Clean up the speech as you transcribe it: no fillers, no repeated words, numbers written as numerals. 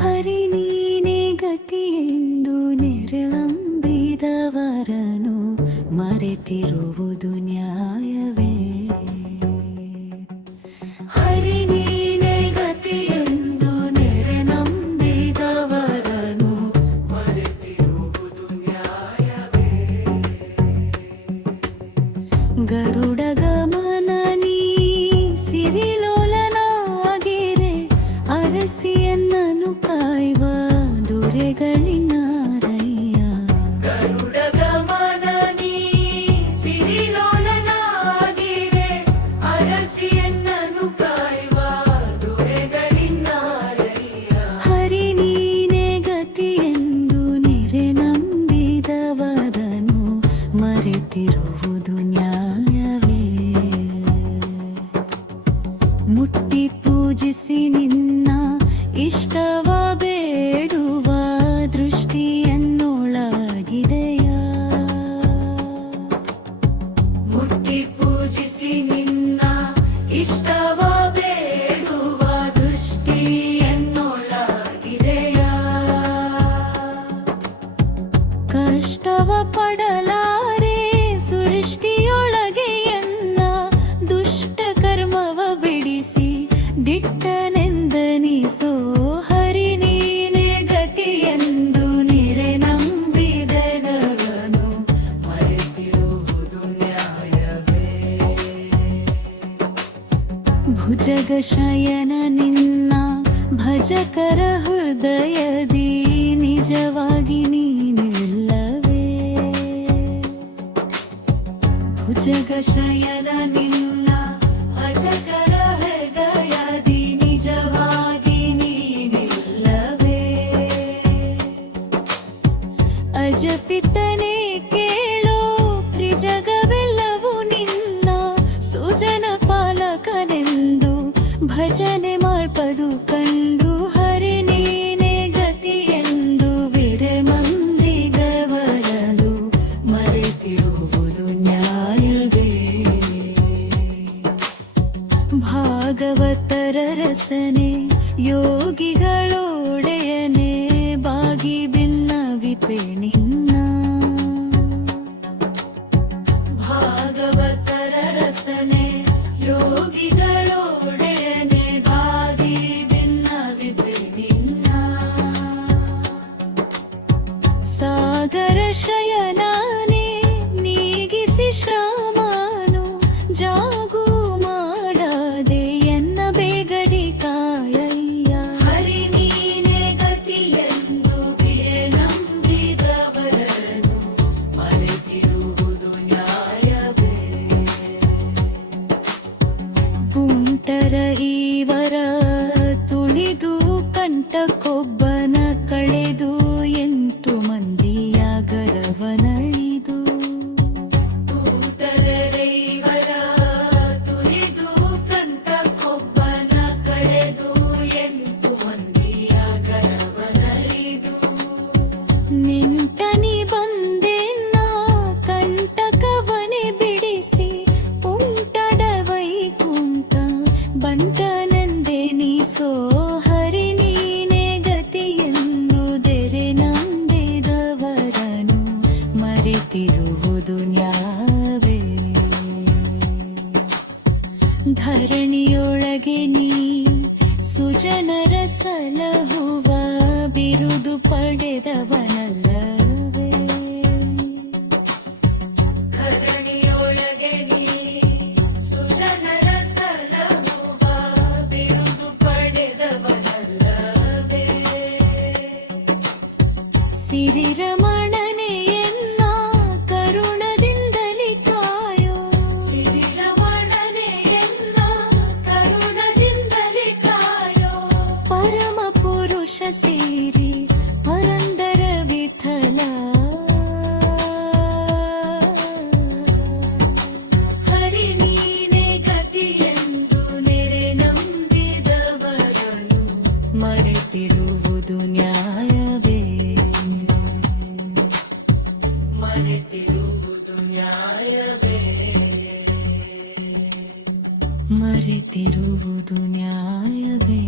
ಹರಿ ನೀನೇ ಗತಿಯೆಂದು ನೆರೆಂಬಿದವರನು ಮರೆತಿರುವುದು ನ್ಯಾಯವೇ? ಹರಿ ನೀನೇ ಗತಿಯೆಂದು ನೆರೆನಂಬಿದವರನು ಮರೆತಿರುವುದು ನ್ಯಾಯವೇ? ಗರುಡ ಗಮನ ನೀ ಸಿರಿಲೋಲನಾಗಿರೆ ಅರಸಿಯನ್ನನು ಕಾಯುವ ದೊರೆಗಳಿನಾರಯ್ಯ. ಗರುಡ ಗಮನ ನೀ ಸಿರಿಲೋಲನಾಗಿರೆ ಅರಸಿಯನ್ನನು ಕಾಯುವ ದೊರೆಗಳಿನಾರಯ್ಯ. ಹರಿ ನೀನೇ ಗತಿಯೆಂದು ನೆರೆನಂಬಿದವರನು ಮರೆತಿರುವುದು ನ್ಯಾಯವೇ? ಮುಟ್ಟಿ ಪೂಜಿಸಿ ನಿನ್ನ ಇಷ್ಟವ ಬೇಡುವ ದೃಷ್ಟಿಯನ್ನೊಳಗಿದೆಯ? ಮುಟ್ಟಿ ಪೂಜಿಸಿ ನಿನ್ನ ಇಷ್ಟವ ಬೇಡುವ ದೃಷ್ಟಿಯನ್ನೊಳಗಿದೆಯ? ಕಷ್ಟವ ಪಡಲಾರೆ ಸೃಷ್ಟಿಯೊಳಗೆ ಎನ್ನ ದುಷ್ಟ ಕರ್ಮವ ಬಿಡಿಸಿ ದಿಟ್ಟನೆಂದನಿಸೋ. ಹರಿ ನೀನೇ ಗತಿಯೆಂದು ನೆರೆನಂಬಿದವರನು ಮರೆತಿರುವುದು ನ್ಯಾಯವೇ? ಭುಜಗ ಶಯನ ನಿನ್ನ ಭಜಕರ ಹೃದಯದಿ ನಿಜವಾಗಿ ನೀನಿಲ್ಲವೇ? ಭುಜಗ ಶಯನ ನಿನ್ನ ಭಜಕರ ಹೃದಯದಿ ನಿಜವಾಗಿ ನೀನಿಲ್ಲವೇ? ಅಜಪಿತನೇ ಕೇಳೋ ತ್ರಿಜಗವೆಲ್ಲವೂ ನಿನ್ನ ಸುಜನ ಪಾಲಕನೆಂದು ಭಜನೆ ಮಾಡ್ಪದು ಕಂಡು. ಹರಿ ನೀನೇ ಗತಿಯೆಂದು ವಿರೆಮಂದಿಗವರನು ಮರೆತಿರುವುದು ನ್ಯಾಯವೇ? ಭಾಗವತರ ರಸನೆ ಯೋಗಿಗಳೊಡೆಯನೆ ಬಾಗಿ ಭಿನ್ನವಿಪೆ ನಿನ್ನ. ಭಾಗವತರ ರಸನೆ ಯೋಗಿಗಳೊಡೆಯನೆ ಬಾಗಿ ಭಿನ್ನವಿಪೆ ನಿನ್ನ. ಸಾಗರ ಶಯನಾನೆ ನೀಗಿಸಿ ಶ್ರಾಮನು ಜಾಗು ಮಾಡದೆ ಎನ್ನ ಬೇಗಡಿ ಕಾಯಯ್ಯ. ಹರಿ ನೀನೇ ಗತಿಯೆಂದು ನಂಬಿದವರನು ಮರೆತಿರುವುದು ನ್ಯಾಯವೇ? ಕುಂಟರ ಈವರ ತುಳಿದು ಕಂಟಕೊಬ್ಬನ ಕಳೆದು 8 ಮಂದಿಯ ಗರವನಳಿದು. ಕೂಟರೈವರ ತುಳಿದು ಕಂಟಕೊಬ್ಬನ ಕಳೆದು 8 ಮಂದಿಯ ಗರವನಳಿದು. ನಿಂಟನಿ ಬಂದೆನ್ನ ಕಂಟಕವನೆ ಬಿಡಿಸಿ ಪುಂಟಡ ವೈಕುಂಠ ಬಂಟನೆಂದೆನಿಸೋ. ಹರಿ ನೀನೇ ಗತಿಯೆಂದು ನೆರೆನಂಬಿದವರನು ಮರೆತಿರುವುದು ನ್ಯಾಯವೇ? ಧರಣಿಯೊಳಗೆ ನೀ ಸುಜನರ ಸಲಹುವ ಬಿರುದು ಪಡೆದವನಲ್ಲವೇ? ಧರಣಿಯೊಳಗೆ ನೀ ಸುಜನರ ಸಲಹುವ ಬಿರುದು ಪಡೆದವನಲ್ಲವೇ? ಸಿರಿರಮಣನೆ ಎನ್ನ ಕರುಣದಿಂದಲಿ ಕಾಯೋ. ಸಿರಿರಮಣನೆ ಎನ್ನ ಕರುಣದಿಂದಲಿ ಕಾಯೋ. ಪರಮ ಪುರುಷ ಸೇರಿ ಪರಂದರ ವಿಠಲ. ಹರಿ ನೀನೇ ಗತಿಯೆಂದು ನೆರೆನಂಬಿದವರನು ಮರೆತಿರುವುದು ನ್ಯಾಯವೇ? ಮರೆತಿರುವುದು ನ್ಯಾಯವೇ? ಮರೆತಿರುವುದು ನ್ಯಾಯವೇ?